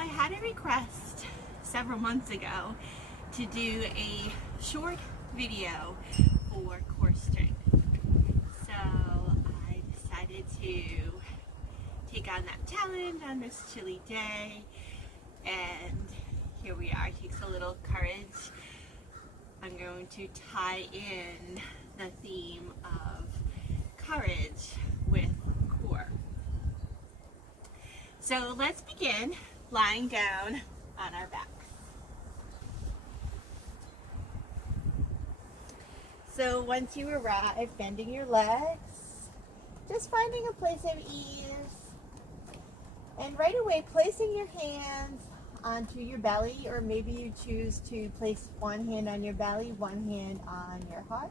I had a request several months ago to do a short video for core strength. So I decided to take on that challenge on this chilly day, and here we are. It takes a little courage. I'm going to tie in the theme of courage with core. So let's begin lying down on our backs. So once you arrive, bending your legs, just finding a place of ease, and right away placing your hands onto your belly, or maybe you choose to place one hand on your belly, one hand on your heart.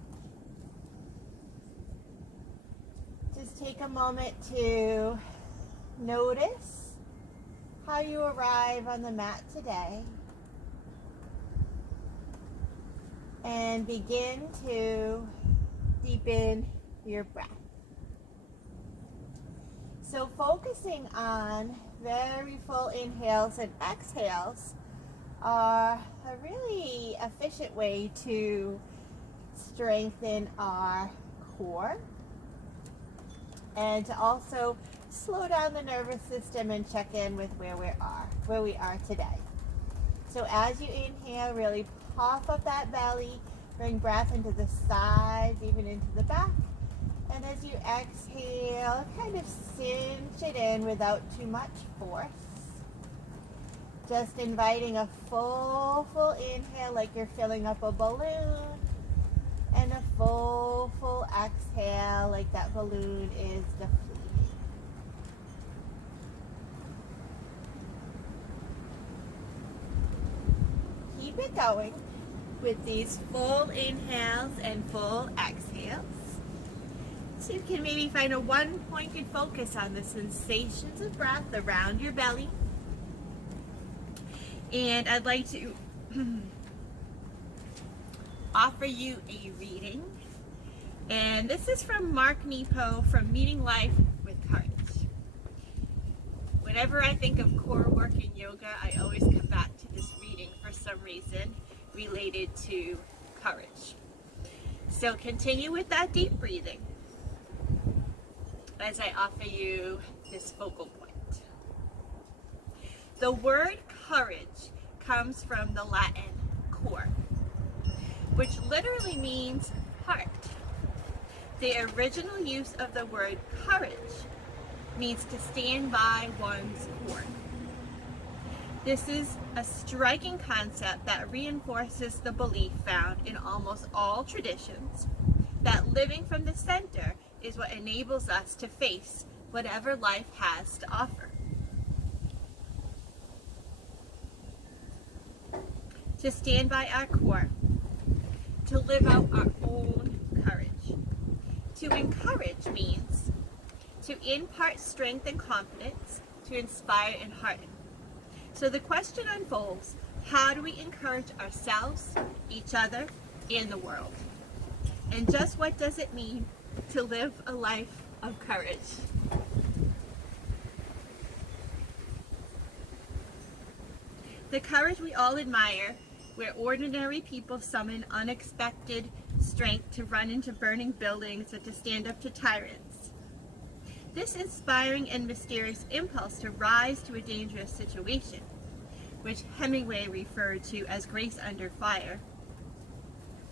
Just take a moment to notice how you arrive on the mat today, and begin to deepen your breath. So focusing on very full inhales and exhales are a really efficient way to strengthen our core and to also slow down the nervous system and check in with where we are today. So as you inhale, really puff up that belly, bring breath into the sides, even into the back. And as you exhale, kind of cinch it in without too much force. Just inviting a full inhale like you're filling up a balloon, and a full exhale like that balloon is deflating. Keep it going with these full inhales and full exhales. So you can maybe find a one-pointed focus on the sensations of breath around your belly. And I'd like to offer you a reading. And this is from Mark Nepo from Meeting Life with Courage. Whenever I think of core work in yoga, I always come back to this reading for some reason related to courage. So continue with that deep breathing as I offer you this focal point. The word courage comes from the Latin cor, which literally means heart. The original use of the word courage means to stand by one's core. This is a striking concept that reinforces the belief found in almost all traditions that living from the center is what enables us to face whatever life has to offer. To stand by our core, to live out our own courage. To encourage means to impart strength and confidence, to inspire and hearten. So the question unfolds, how do we encourage ourselves, each other, and the world? And just what does it mean to live a life of courage? The courage we all admire, where ordinary people summon unexpected strength to run into burning buildings or to stand up to tyrants. This inspiring and mysterious impulse to rise to a dangerous situation, which Hemingway referred to as grace under fire,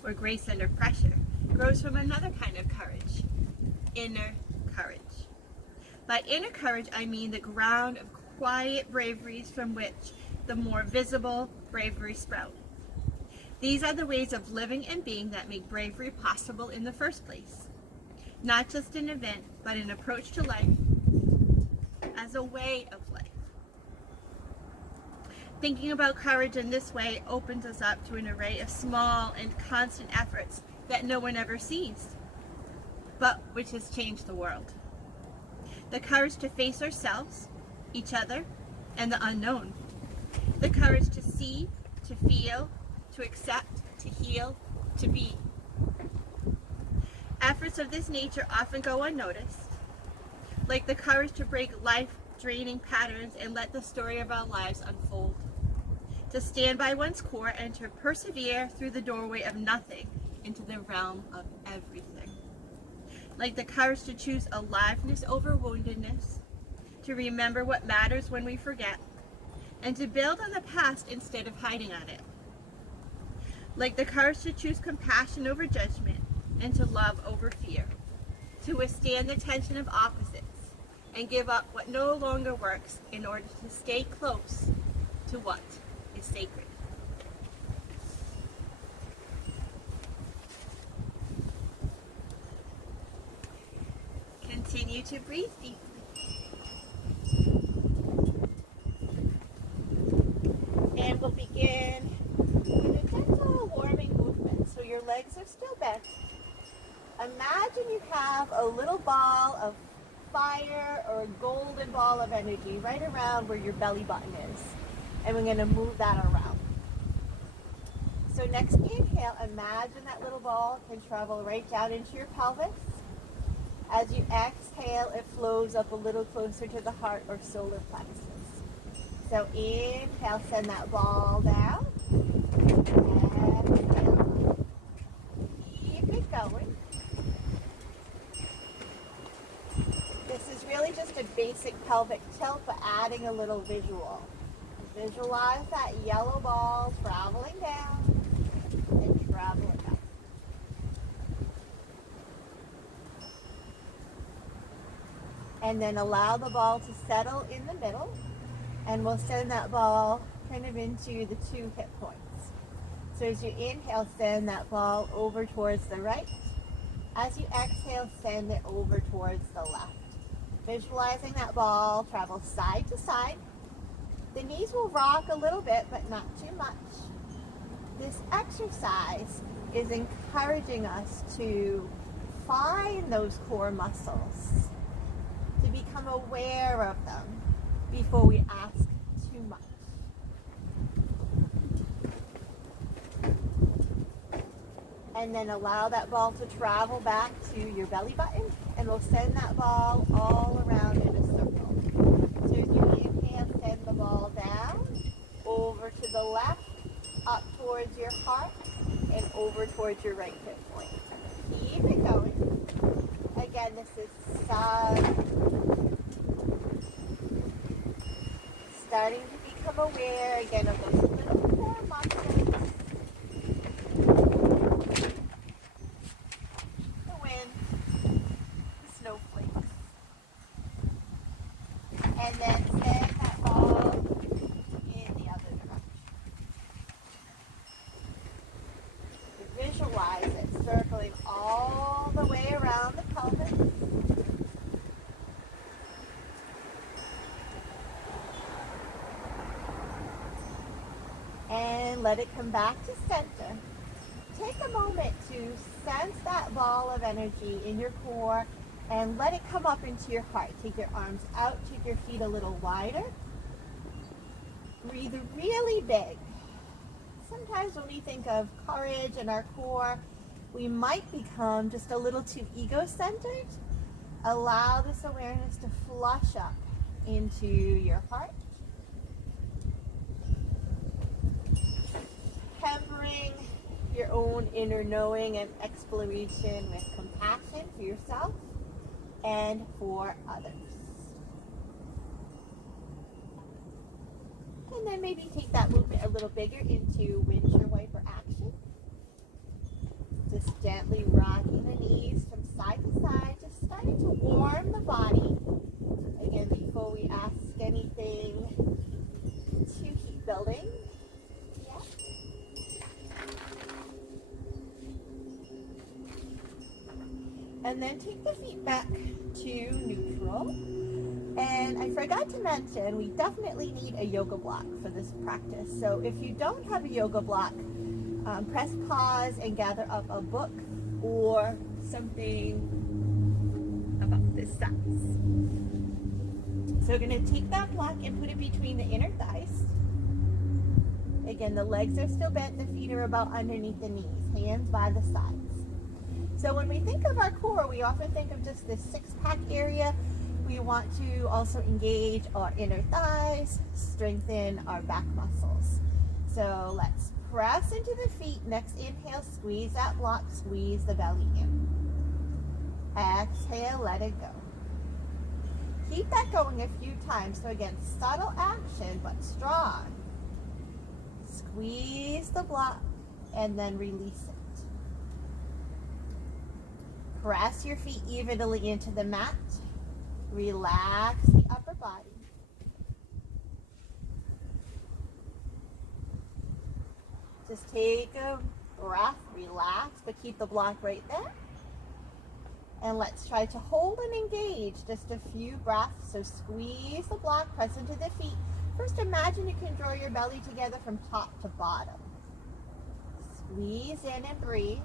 or grace under pressure, grows from another kind of courage, inner courage. By inner courage, I mean the ground of quiet braveries from which the more visible bravery sprout. These are the ways of living and being that make bravery possible in the first place. Not just an event, but an approach to life as a way of life. Thinking about courage in this way opens us up to an array of small and constant efforts that no one ever sees, but which has changed the world. The courage to face ourselves, each other, and the unknown. The courage to see, to feel, to accept, to heal, to be. Efforts of this nature often go unnoticed, like the courage to break life draining patterns and let the story of our lives unfold. To stand by one's core and to persevere through the doorway of nothing into the realm of everything. Like the courage to choose aliveness over woundedness, to remember what matters when we forget, and to build on the past instead of hiding on it. Like the courage to choose compassion over judgment and to love over fear, to withstand the tension of opposites and give up what no longer works in order to stay close to what is sacred. Continue to breathe deeply. And we'll begin with a gentle warming movement. So your legs are still bent. Imagine you have a little ball of fire or a golden ball of energy right around where your belly button is. And we're going to move that around. So next inhale, imagine that little ball can travel right down into your pelvis. As you exhale, it flows up a little closer to the heart or solar plexus. So inhale, send that ball down. Exhale. Keep it going. This is really just a basic pelvic tilt, but adding a little visual. Visualize that yellow ball traveling down and traveling up. And then allow the ball to settle in the middle, and we'll send that ball kind of into the 2 hip points. So as you inhale, send that ball over towards the right. As you exhale, send it over towards the left. Visualizing that ball travel side to side. The knees will rock a little bit, but not too much. This exercise is encouraging us to find those core muscles, to become aware of them before we ask too much. And then allow that ball to travel back to your belly button, and we'll send that ball all around in a circle. So as you inhale, send the ball down, over to the left, up towards your heart, and over towards your right hip point. Keep it going. Again, this is starting to become aware again of those little core muscles. The wind, the snowflakes. And then send that ball in the other direction. Visualize it circling all the way around the pelvis. And let it come back to center. Take a moment to sense that ball of energy in your core and let it come up into your heart. Take your arms out, take your feet a little wider. Breathe really big. Sometimes when we think of courage and our core, we might become just a little too ego-centered. Allow this awareness to flush up into your heart. Tempering your own inner knowing and exploration with compassion for yourself and for others. And then maybe take that movement a little bigger into windshield wiper action. Just gently rocking the knees from side to side, just starting to warm the body. Again, before we ask anything to keep building. Yeah. And then take the feet back to neutral. And I forgot to mention, we definitely need a yoga block for this practice. So if you don't have a yoga block, press pause and gather up a book or something about this size. So we're going to take that block and put it between the inner thighs. Again, the legs are still bent, the feet are about underneath the knees, hands by the sides. So when we think of our core, we often think of just this six-pack area, We want to also engage our inner thighs, strengthen our back muscles. So let's press into the feet. Next inhale, squeeze that block, squeeze the belly in. Exhale, let it go. Keep that going a few times. So again, subtle action, but strong. Squeeze the block and then release it. Press your feet evenly into the mat. Relax the upper body. Just take a breath, relax, but keep the block right there. And let's try to hold and engage just a few breaths. So squeeze the block, press into the feet. First, imagine you can draw your belly together from top to bottom. Squeeze in and breathe.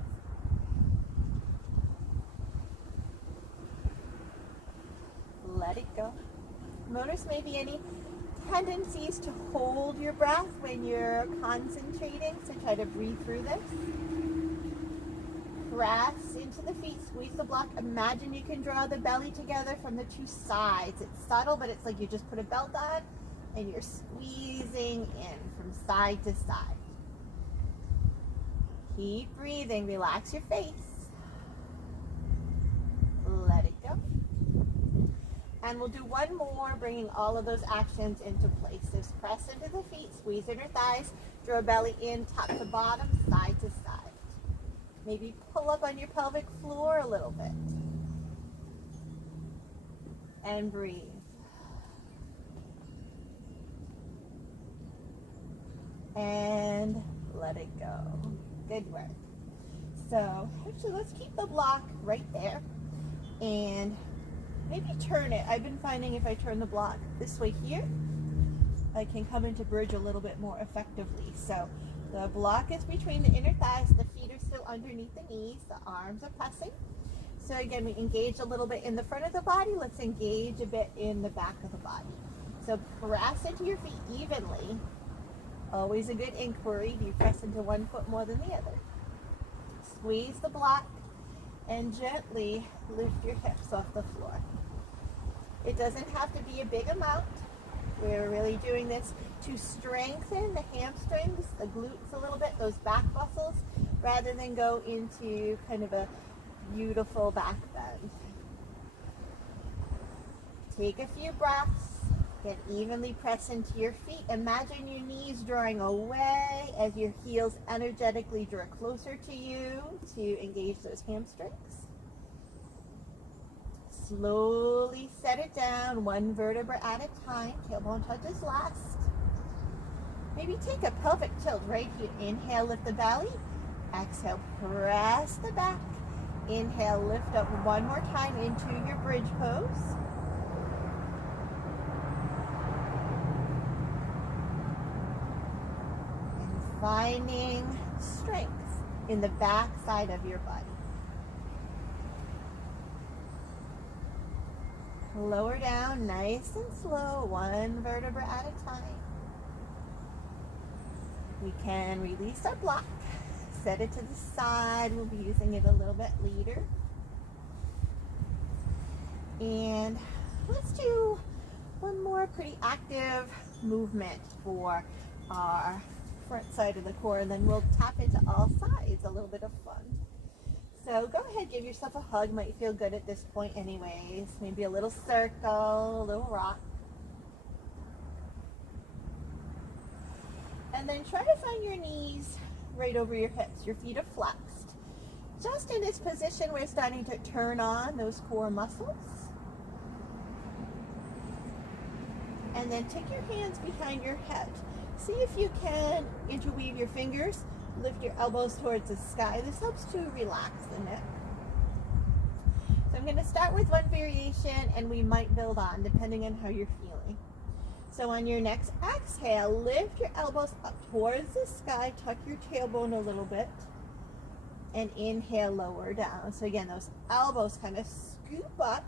Let it go. Notice maybe any tendencies to hold your breath when you're concentrating, so try to breathe through this. Press into the feet, squeeze the block. Imagine you can draw the belly together from the two sides. It's subtle, but it's like you just put a belt on and you're squeezing in from side to side. Keep breathing, relax your face. Let it go. And we'll do one more, bringing all of those actions into place. So press into the feet, squeeze inner thighs, draw belly in, top to bottom, side to side. Maybe pull up on your pelvic floor a little bit. And breathe. And let it go. Good work. So actually, let's keep the block right there. And maybe turn it. I've been finding if I turn the block this way here, I can come into bridge a little bit more effectively. So the block is between the inner thighs, the feet are still underneath the knees, the arms are pressing. So again, we engage a little bit in the front of the body. Let's engage a bit in the back of the body. So press into your feet evenly. Always a good inquiry. Do you press into one foot more than the other? Squeeze the block and gently lift your hips off the floor. It doesn't have to be a big amount. We're really doing this to strengthen the hamstrings, the glutes a little bit, those back muscles, rather than go into kind of a beautiful back bend. Take a few breaths. Get evenly press into your feet. Imagine your knees drawing away as your heels energetically draw closer to you to engage those hamstrings. Slowly set it down, one vertebra at a time. Tailbone touches last. Maybe take a pelvic tilt right here. Inhale, lift the belly. Exhale, press the back. Inhale, lift up one more time into your bridge pose. And finding strength in the back side of your body. Lower down, nice and slow, one vertebra at a time. We can release our block, set it to the side. We'll be using it a little bit later. And let's do one more pretty active movement for our front side of the core, and then we'll tap into all sides, a little bit of fun. So go ahead, give yourself a hug. Might feel good at this point anyways. Maybe a little circle, a little rock. And then try to find your knees right over your hips. Your feet are flexed. Just in this position, we're starting to turn on those core muscles. And then take your hands behind your head. See if you can interweave your fingers. Lift your elbows towards the sky. This helps to relax the neck. So I'm going to start with one variation, and we might build on depending on how you're feeling. So on your next exhale, lift your elbows up towards the sky. Tuck your tailbone a little bit. And inhale, lower down. So again, those elbows kind of scoop up.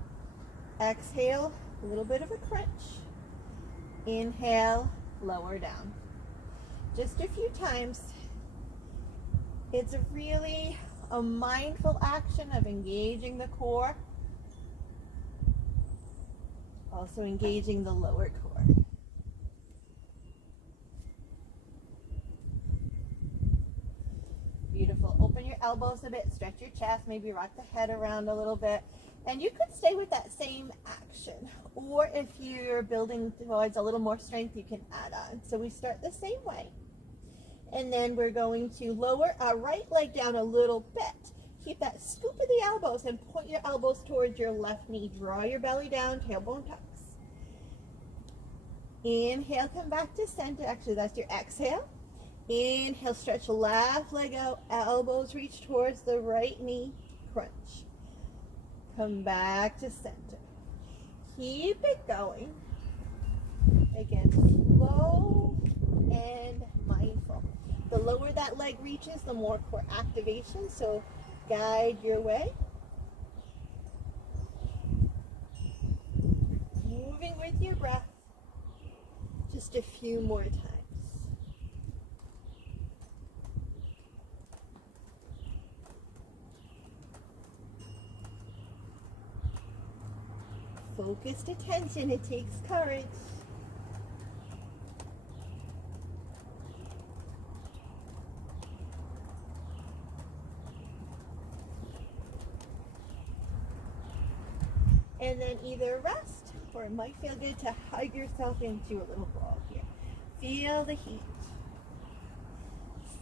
Exhale, a little bit of a crunch. Inhale, lower down. Just a few times. It's really a mindful action of engaging the core. Also engaging the lower core. Beautiful. Open your elbows a bit, stretch your chest, maybe rock the head around a little bit. And you could stay with that same action. Or if you're building towards a little more strength, you can add on. So we start the same way. And then we're going to lower our right leg down a little bit. Keep that scoop of the elbows and point your elbows towards your left knee. Draw your belly down, tailbone tucks. Inhale, come back to center. Actually, that's your exhale. Inhale, stretch left leg out, elbows reach towards the right knee, crunch. Come back to center. Keep it going. Again, slow and mindful. The lower that leg reaches, the more core activation, so guide your way. Moving with your breath. Just a few more times. Focused attention, it takes courage. And then either rest, or it might feel good to hug yourself into a little ball here. Feel the heat.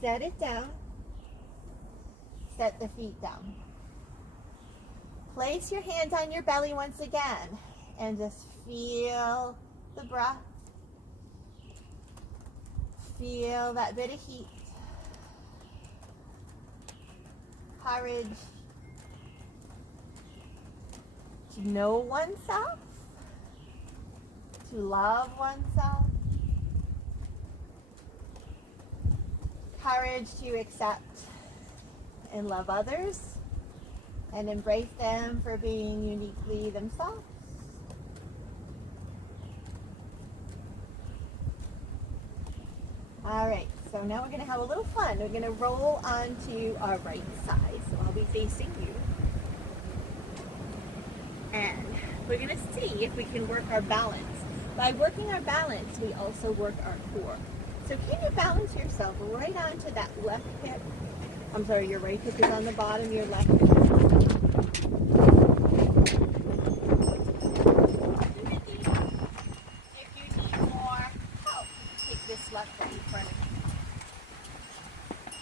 Set it down. Set the feet down. Place your hands on your belly once again and just feel the breath. Feel that bit of heat. Courage to know oneself, to love oneself. Courage to accept and love others and embrace them for being uniquely themselves. All right, so now we're going to have a little fun. We're going to roll onto our right side. So I'll be facing you. And we're going to see if we can work our balance. By working our balance, we also work our core. So can you balance yourself right onto that left hip? I'm sorry, your right hip is on the bottom, your left hip is on the top. If you need more help, take this left foot in front of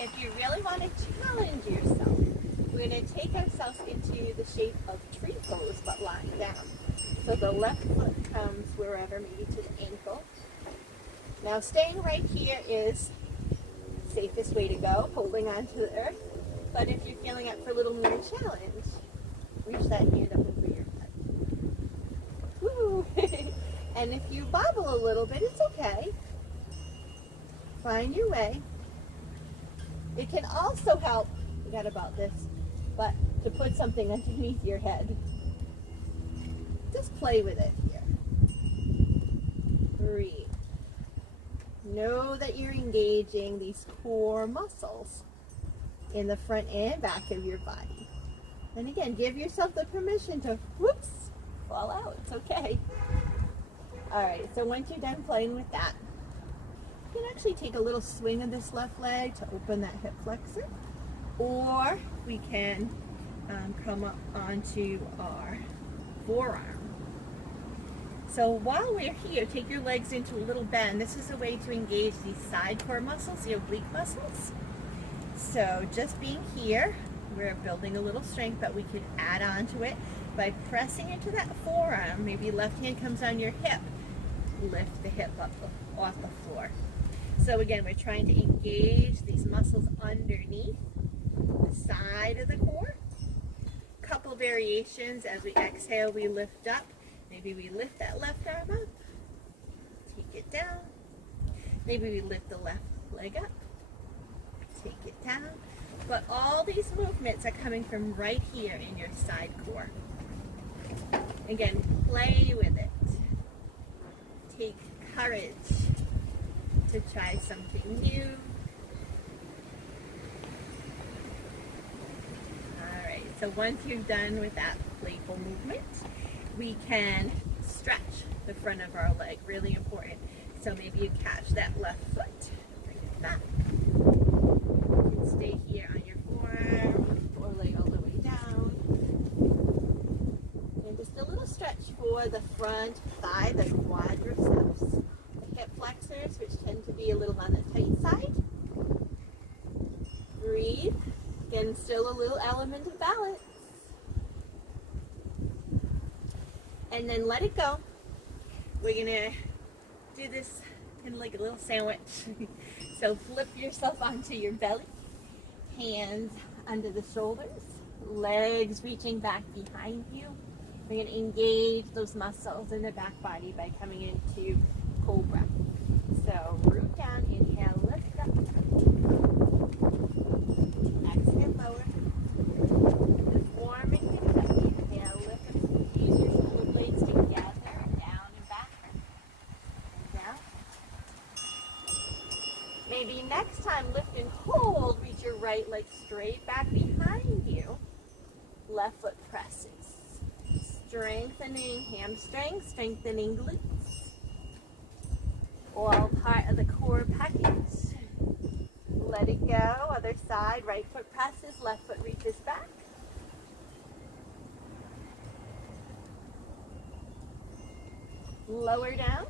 you. If you really want to challenge yourself, we're going to take ourselves into the shape of tree pose, but lying down. So the left foot comes wherever, maybe to the ankle. Now staying right here is the safest way to go, holding on to the earth. But if you're feeling up for a little more challenge, reach that hand up over your head. Woo! And if you bobble a little bit, it's okay. Find your way. It can also help, forgot about this, but to put something underneath your head. Just play with it here. Breathe. Know that you're engaging these core muscles in the front and back of your body. And again, give yourself the permission to, whoops, fall out. It's okay. All right, so once you're done playing with that, you can actually take a little swing of this left leg to open that hip flexor, or we can come up onto our forearm. So while we're here, take your legs into a little bend. This is a way to engage these side core muscles, the oblique muscles. So just being here, we're building a little strength, but we could add on to it by pressing into that forearm. Maybe left hand comes on your hip. Lift the hip up off the floor. So again, we're trying to engage these muscles underneath the side of the core. Couple variations. As we exhale, we lift up. Maybe we lift that left arm up, take it down. Maybe we lift the left leg up, take it down. But all these movements are coming from right here in your side core. Again, play with it. Take courage to try something new. All right, so once you're done with that playful movement, we can stretch the front of our leg, really important. So maybe you catch that left foot, bring it back. You can stay here on your forearm, foreleg all the way down. And just a little stretch for the front thigh, the quadriceps, the hip flexors, which tend to be a little on the tight side. Breathe. Again, still a little element of balance. And then let it go. We're gonna do this kind of like a little sandwich. So flip yourself onto your belly, hands under the shoulders, legs reaching back behind you. We're gonna engage those muscles in the back body by coming into cobra. So root down, inhale, lift up. Exhale, lower. Just warming things up. Inhale, lift up. Use your shoulder blades together, down and back. And down. Maybe next time, lift and hold. Reach your right leg straight back behind you. Left foot presses. Strengthening hamstrings, strengthening glutes. All part of the core package. Let it go. Other side, right foot presses, left foot reaches back. Lower down.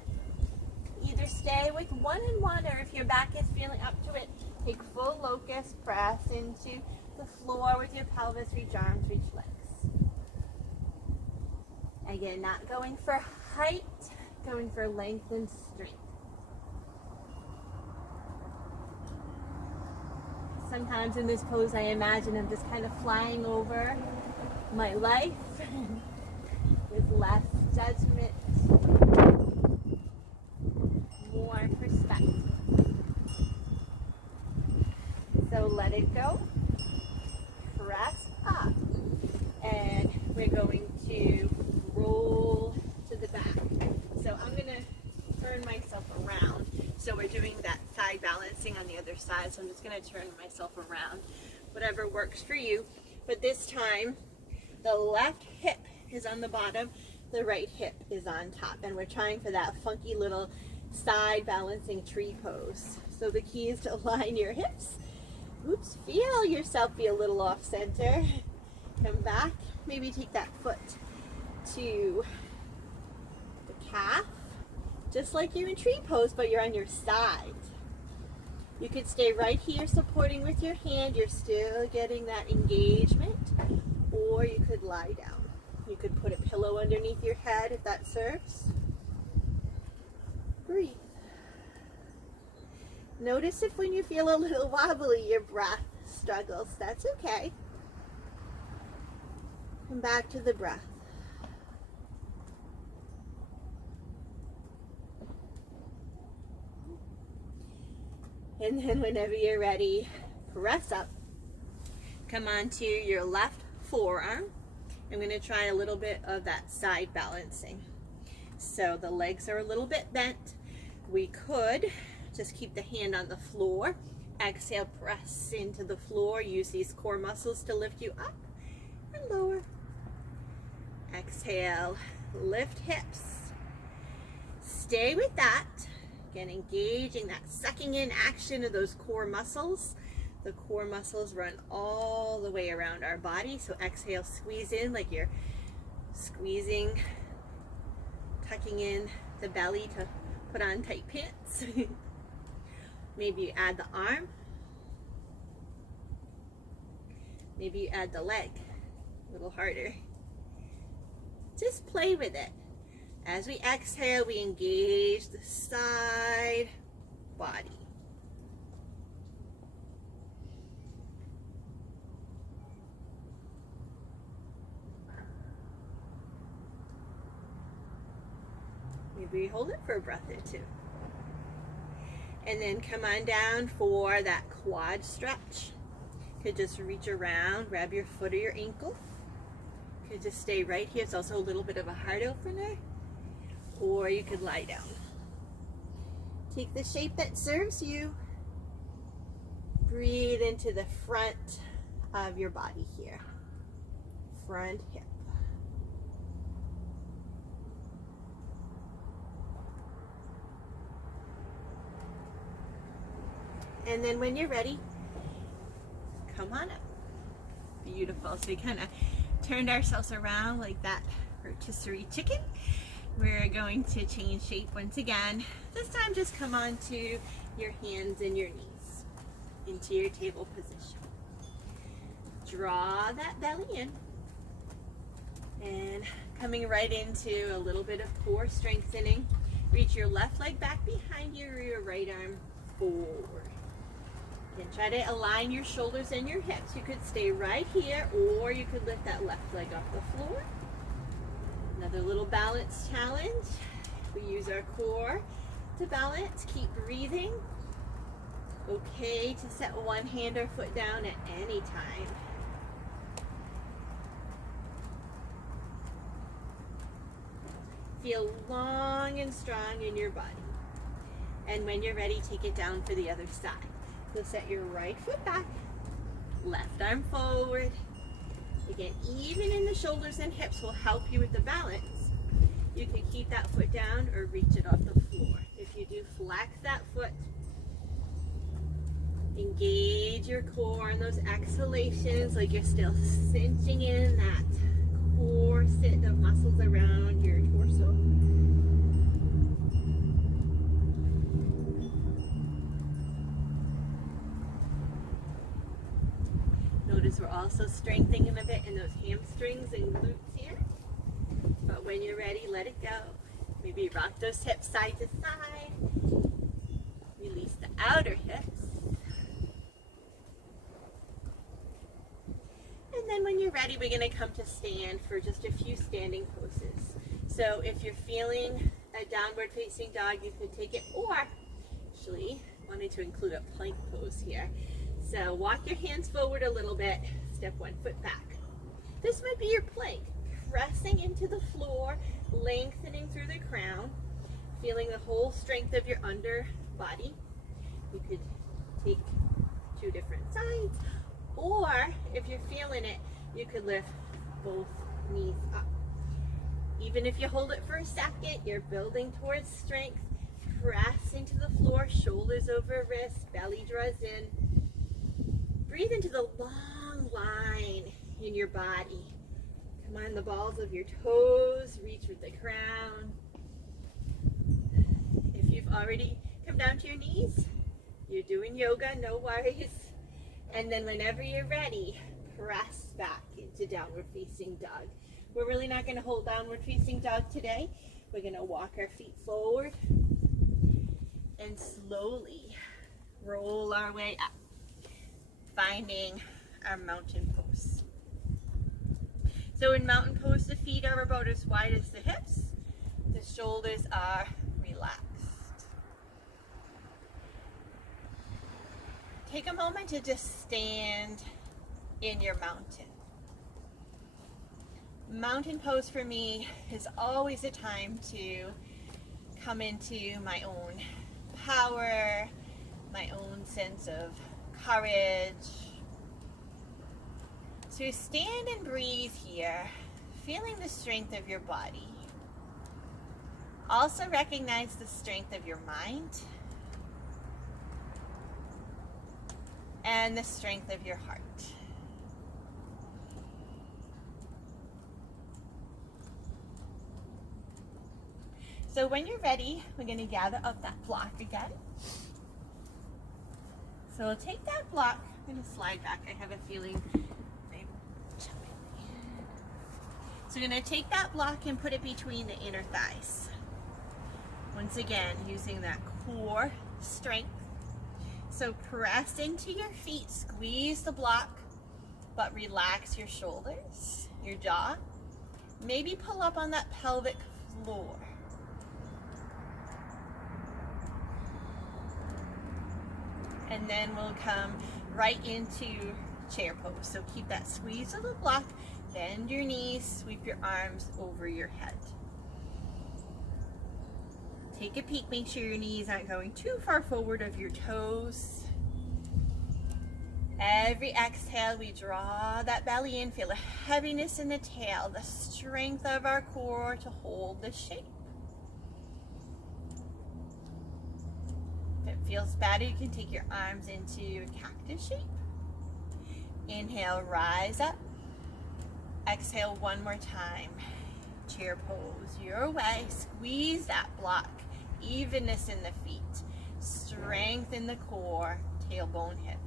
Either stay with one and one, or if your back is feeling up to it, take full locust, press into the floor with your pelvis, reach arms, reach legs. Again, not going for height, going for length and strength. Sometimes in this pose, I imagine I'm just kind of flying over my life with less judgment, more perspective. So let it go. Press up. And we're going to roll to the back. So I'm going to turn myself around. So we're doing that side balancing on the other side. So I'm just going to turn myself around. Whatever works for you. But this time, the left hip is on the bottom. The right hip is on top. And we're trying for that funky little side balancing tree pose. So the key is to align your hips. Oops, feel yourself be a little off center. Come back. Maybe take that foot to the calf. Just like you're in tree pose, but you're on your side. You could stay right here supporting with your hand. You're still getting that engagement. Or you could lie down. You could put a pillow underneath your head if that serves. Breathe. Notice if when you feel a little wobbly, your breath struggles. That's okay. Come back to the breath. And then whenever you're ready, press up. Come onto your left forearm. I'm going to try a little bit of that side balancing. So the legs are a little bit bent. We could just keep the hand on the floor. Exhale, press into the floor. Use these core muscles to lift you up and lower. Exhale, lift hips. Stay with that. Again, engaging that sucking in action of those core muscles. The core muscles run all the way around our body. So exhale, squeeze in like you're squeezing, tucking in the belly to put on tight pants. Maybe you add the arm. Maybe you add the leg. A little harder. Just play with it. As we exhale, we engage the side body. Maybe hold it for a breath or two. And then come on down for that quad stretch. You could just reach around, grab your foot or your ankle. You could just stay right here. It's also a little bit of a heart opener. Or you could lie down. Take the shape that serves you. Breathe into the front of your body here. Front hip. And then when you're ready, come on up. Beautiful. So we kind of turned ourselves around like that rotisserie chicken. We're going to change shape once again. This time just come onto your hands and your knees into your table position. Draw that belly in and coming right into a little bit of core strengthening. Reach your left leg back behind you or your right arm forward. Then try to align your shoulders and your hips. You could stay right here or you could lift that left leg off the floor. Another little balance challenge. We use our core to balance. Keep breathing. Okay to set one hand or foot down at any time. Feel long and strong in your body. And when you're ready, take it down for the other side. So set your right foot back, left arm forward. Again, even in the shoulders and hips will help you with the balance. You can keep that foot down or reach it off the floor. If you do, flex that foot. Engage your core in those exhalations like you're still cinching in that corset of muscles around your torso. Notice we're also strengthening a bit in those hamstrings and glutes here. But when you're ready, let it go. Maybe rock those hips side to side. Release the outer hips. And then when you're ready, we're going to come to stand for just a few standing poses. So if you're feeling a downward facing dog, you could take it, or actually wanted to include a plank pose here. So walk your hands forward a little bit, step one foot back. This might be your plank, pressing into the floor, lengthening through the crown, feeling the whole strength of your under body. You could take two different sides, or if you're feeling it, you could lift both knees up. Even if you hold it for a second, you're building towards strength. Press into the floor, shoulders over wrists, belly draws in. Breathe into the long line in your body. Come on, the balls of your toes, reach with the crown. If you've already come down to your knees, you're doing yoga, no worries. And then whenever you're ready, press back into downward facing dog. We're really not going to hold downward facing dog today. We're going to walk our feet forward and slowly roll our way up, finding our mountain pose. So in mountain pose, the feet are about as wide as the hips. The shoulders are relaxed. Take a moment to just stand in your mountain. Mountain pose for me is always a time to come into my own power, my own sense of courage. So stand and breathe here, feeling the strength of your body. Also recognize the strength of your mind and the strength of your heart. So when you're ready, we're going to gather up that block again. So we'll take that block. I'm going to slide back. I have a feeling I'm jumping in. So we're going to take that block and put it between the inner thighs. Once again, using that core strength. So press into your feet, squeeze the block, but relax your shoulders, your jaw. Maybe pull up on that pelvic floor. And then we'll come right into chair pose. So keep that squeeze of the block, bend your knees, sweep your arms over your head. Take a peek, make sure your knees aren't going too far forward of your toes. Every exhale, we draw that belly in, feel a heaviness in the tail, the strength of our core to hold the shape. If it feels better, you can take your arms into cactus shape. Inhale, rise up. Exhale one more time. Chair pose your way. Squeeze that block. Evenness in the feet. Strength in the core. Tailbone heavy.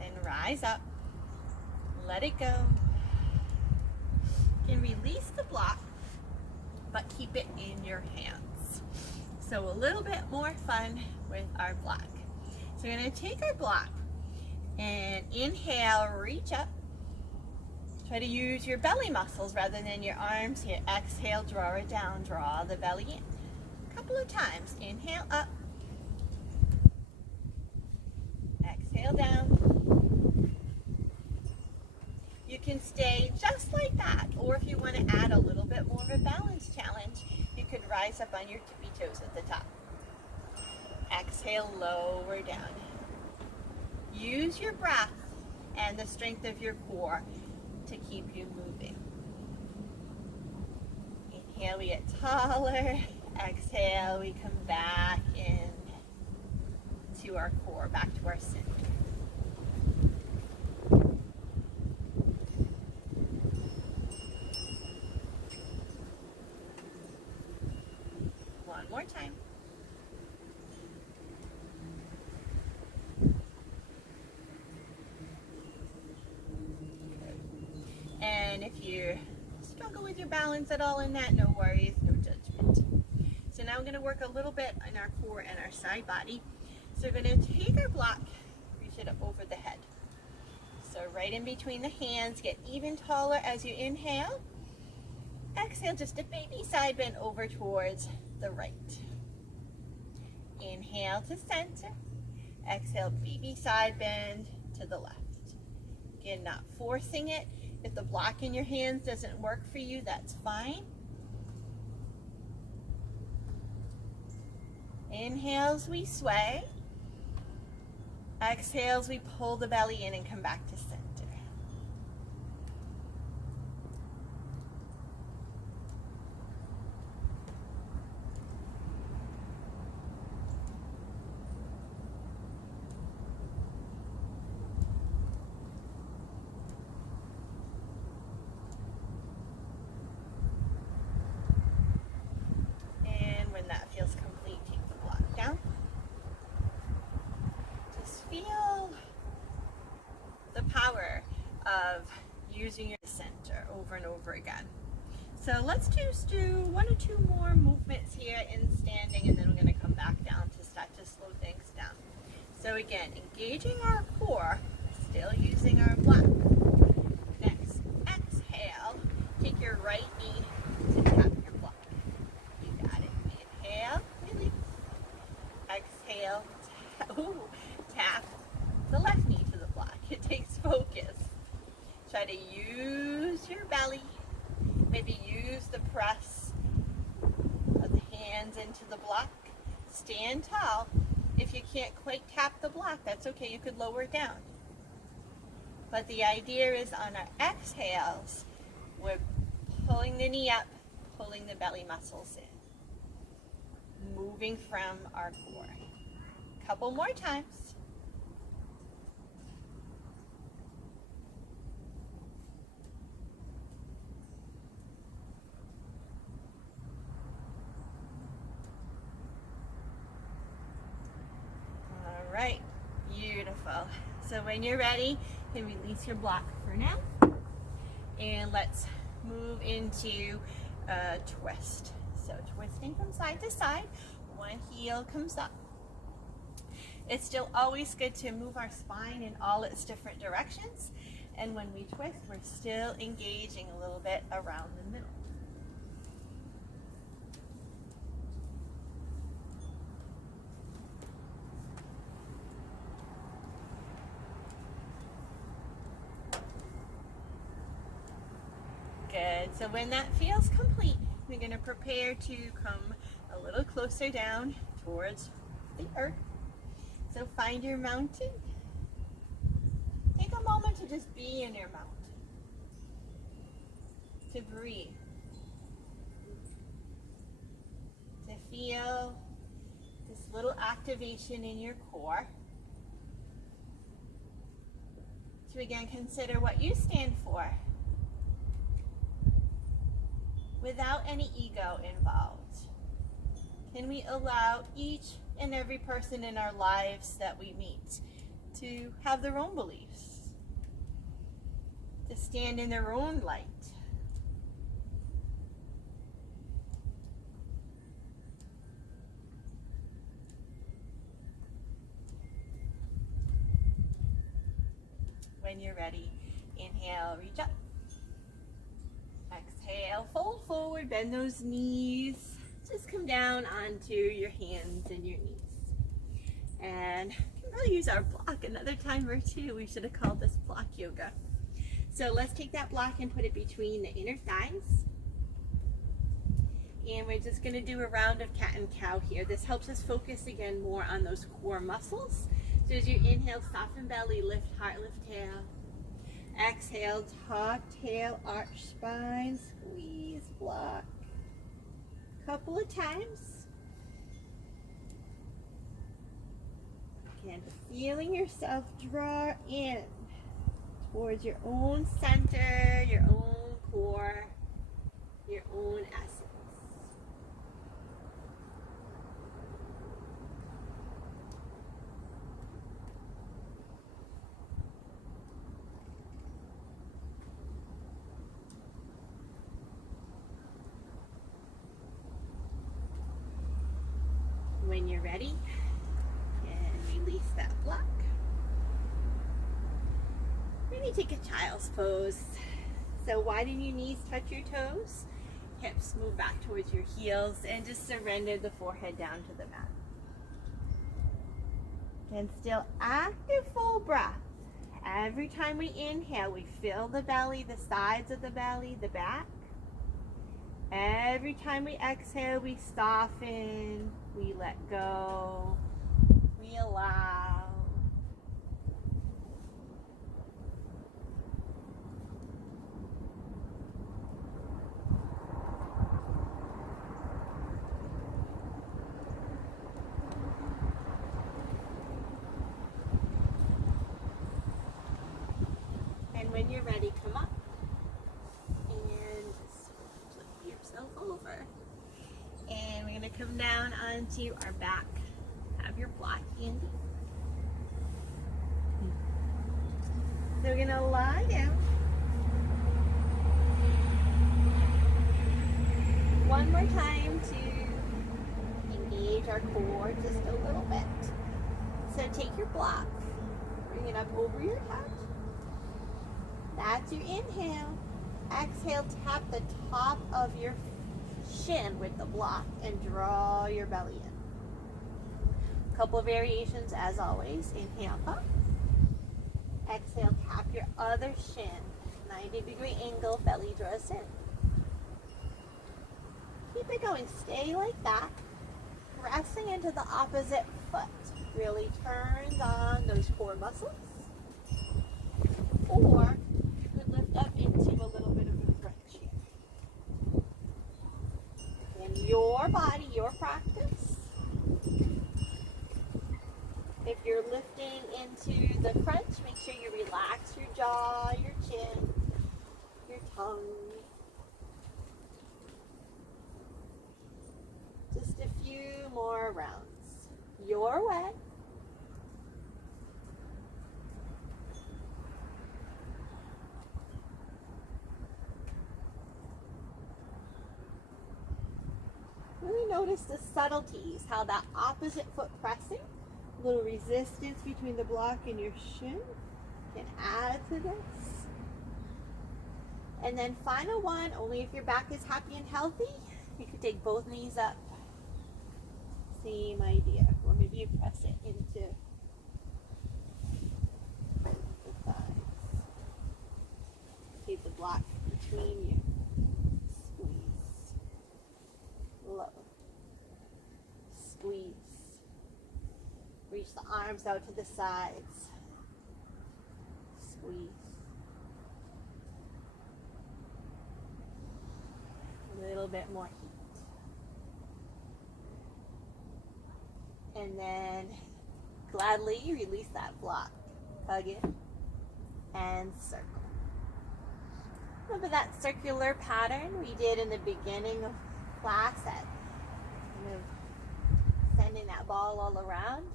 Then rise up. Let it go. You can release the block, but keep it in your hands. So a little bit more fun with our block. So we're going to take our block and inhale, reach up. Try to use your belly muscles rather than your arms here. Exhale, draw it down, draw the belly in. A couple of times. Inhale up. Exhale down. You can stay just like that, or if you want to add a little bit more of a balance challenge, you could rise up on your tippy toes at the top. Exhale, lower down. Use your breath and the strength of your core to keep you moving. Inhale, we get taller. Exhale, we come back in to our core, back to our center. One more time. And if you struggle with your balance at all in that, no worries, no judgment. So now I'm going to work a little bit on our core and our side body. So we're going to take our block, reach it up over the head. So right in between the hands, get even taller as you inhale. Exhale, just a baby side bend over towards the right. Inhale to center. Exhale, baby side bend to the left. Again, not forcing it. If the block in your hands doesn't work for you, that's fine. Inhales, we sway. Exhales, we pull the belly in and come back to center. Power of using your center over and over again. So let's just do one or two more movements here in standing, and then we're going to come back down to start to slow things down. So again, engaging our core, still using our block. Next, exhale, take your right knee to tap your block. You got it. Inhale, release. Exhale, tap the left knee to the block. It takes focus. Try to use your belly. Maybe use the press of the hands into the block. Stand tall. If you can't quite tap the block, that's okay. You could lower it down. But the idea is on our exhales, we're pulling the knee up, pulling the belly muscles in. Moving from our core. Couple more times. Right, beautiful. So when you're ready, you can release your block for now. And let's move into a twist. So twisting from side to side, one heel comes up. It's still always good to move our spine in all its different directions. And when we twist, we're still engaging a little bit around the middle. Good. So when that feels complete, we're going to prepare to come a little closer down towards the earth. So find your mountain. Take a moment to just be in your mountain. To breathe. feel this little activation in your core. To again consider what you stand for without any ego involved. Can we allow each and every person in our lives that we meet to have their own beliefs, to stand in their own light? When you're ready, inhale, reach up. Exhale, fold forward, bend those knees. Just come down onto your hands and your knees. And you can probably use our block another time or two. We should have called this block yoga. So let's take that block and put it between the inner thighs. And we're just going to do a round of cat and cow here. This helps us focus again more on those core muscles. So as you inhale, soften belly, lift heart, lift tail. Exhale, top, tail, arch spine, squeeze, block. Couple of times. Again, feeling yourself draw in towards your own center, your own core, your own essence. When you're ready, and release that block. Maybe take a child's pose. So widen your knees, touch your toes, hips move back towards your heels, and just surrender the forehead down to the mat. And still active full breath. Every time we inhale, we fill the belly, the sides of the belly, the back. Every time we exhale, we soften, we let go, we allow. And when you're ready, come up. Over. And we're going to come down onto our back. Have your block handy. So we're going to lie down. One more time to engage our core just a little bit. So take your block, bring it up over your head. That's your inhale. Exhale, tap the top of your shin with the block and draw your belly in. A couple of variations as always. Inhale up. Exhale, tap your other shin. 90-degree angle, belly draws in. Keep it going. Stay like that. Pressing into the opposite foot. Really turns on those core muscles. Or you could lift up into a little bit of a crunch here. Your body, your practice. If you're lifting into the crunch, make sure you relax your jaw, your chin, your tongue. Just a few more rounds. Your way. Really notice the subtleties, how that opposite foot pressing, a little resistance between the block and your shin can add to this. And then final one, only if your back is happy and healthy, you could take both knees up. Same idea. Or maybe you press it into the thighs. Keep the block between you. Squeeze. Low. Squeeze. Reach the arms out to the sides. Squeeze. A little bit more heat. And then gladly release that block. Hug it and circle. Remember that circular pattern we did in the beginning of class at kind of sending that ball all around?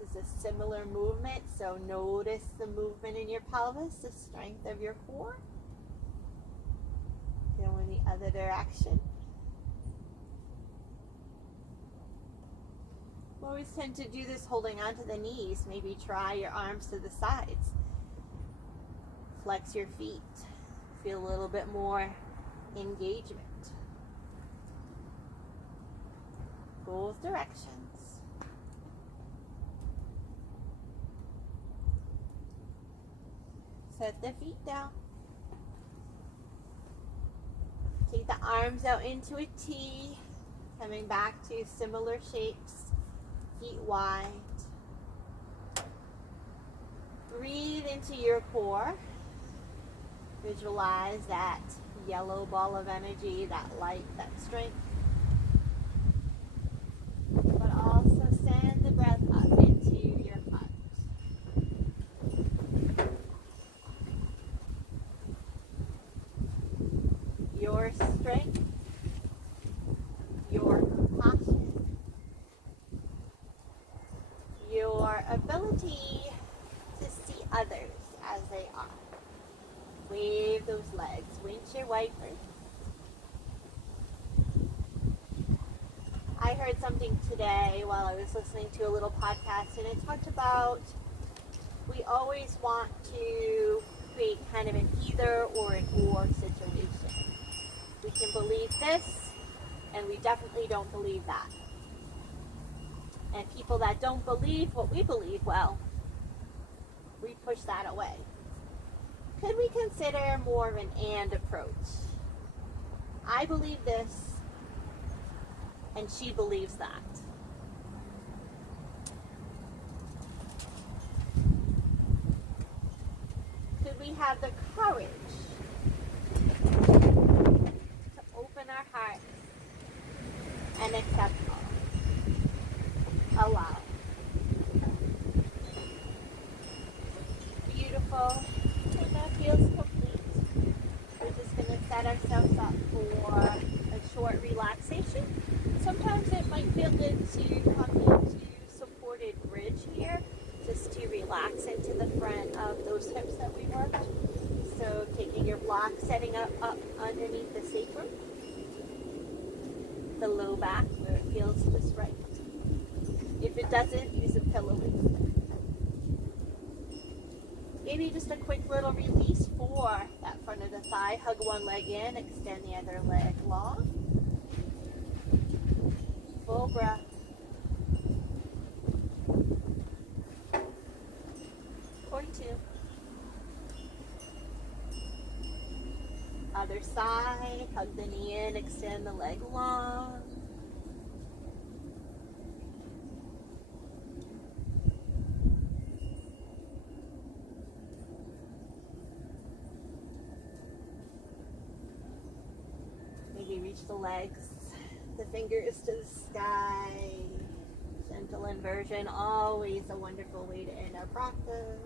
This is a similar movement, so notice the movement in your pelvis, the strength of your core. Go in the other direction. We always tend to do this holding onto the knees. Maybe try your arms to the sides. Flex your feet. Feel a little bit more engagement. Both directions. Set the feet down. Take the arms out into a T, coming back to similar shapes, feet wide. Breathe into your core. Visualize that yellow ball of energy, that light, that strength. But also send the breath up into your heart. Your strength, your compassion, your ability to see others as they are. Wave those legs, windshield wipers. I heard something today while I was listening to a little podcast, and it talked about we always want to create kind of an either or an or situation. We can believe this, and we definitely don't believe that. And people that don't believe what we believe, well, we push that away. Could we consider more of an and approach? I believe this, and she believes that. Could we have the courage to open our hearts and accept all? Allow. Beautiful. When that feels complete, we're just going to set ourselves up for a short relaxation. Sometimes it might feel good to come into supported bridge here, just to relax into the front of those hips that we worked. So taking your block, setting up underneath the sacrum, the low back where it feels just right. If it doesn't, use a pillow instead. Maybe just a quick little release for that front of the thigh. Hug one leg in, extend the other leg long. Full breath. Point two. Other side, hug the knee in, extend the leg long. Reach the legs, the fingers to the sky. Gentle inversion, always a wonderful way to end our practice.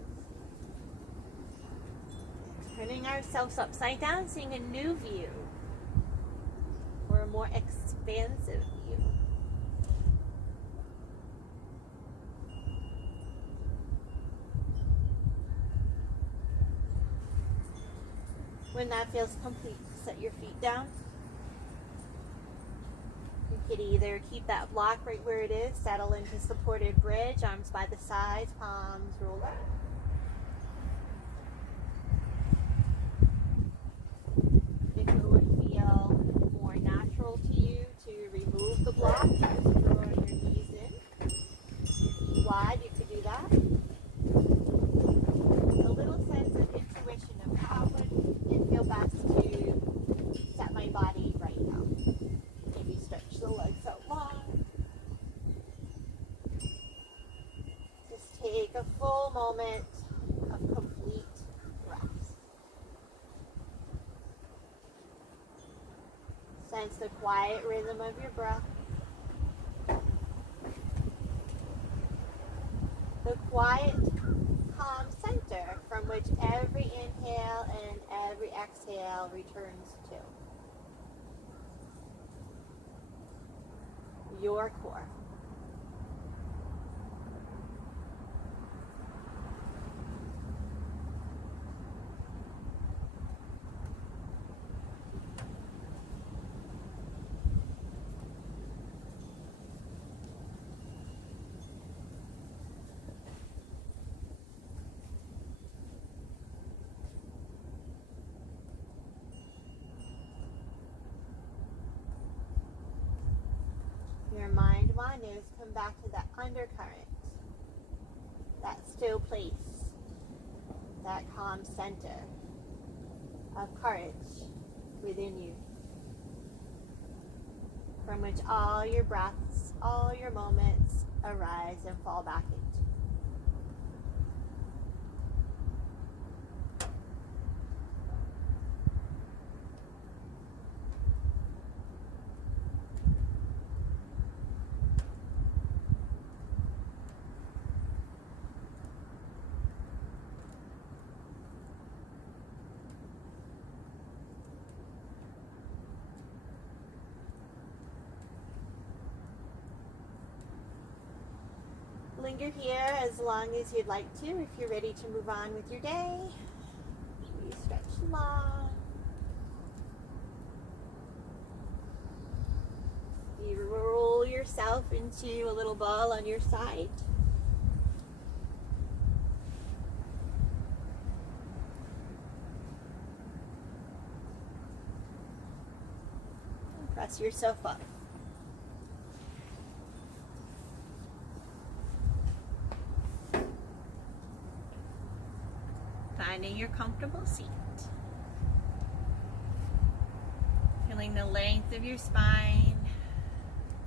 Turning ourselves upside down, seeing a new view, or a more expansive view. When that feels complete, set your feet down. You could either keep that block right where it is, settle into supported bridge, arms by the sides, palms roll up. If it would feel more natural to you to remove the block, just draw your knees in. Feet wide, you could do that. A little sense of intuition of how would it feel best to set my body right now. Maybe stretch the legs out long. Just take a full moment of complete rest. Sense the quiet rhythm of your breath. quiet, calm center from which every inhale and every exhale returns to. Your core. Your mind wanders, come back to that undercurrent, that still place, that calm center of courage within you, from which all your breaths, all your moments arise and fall back into. Linger here as long as you'd like to. If you're ready to move on with your day, you stretch long. You roll yourself into a little ball on your side. And press yourself up. Finding your comfortable seat. Feeling the length of your spine,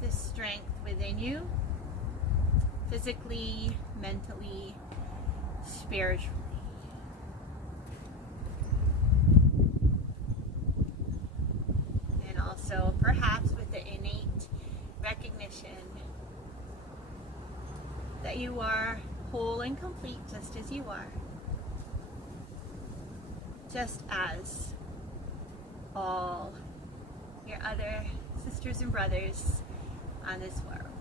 the strength within you, physically, mentally, spiritually. And also perhaps with the innate recognition that you are whole and complete just as you are. Just as all your other sisters and brothers on this world.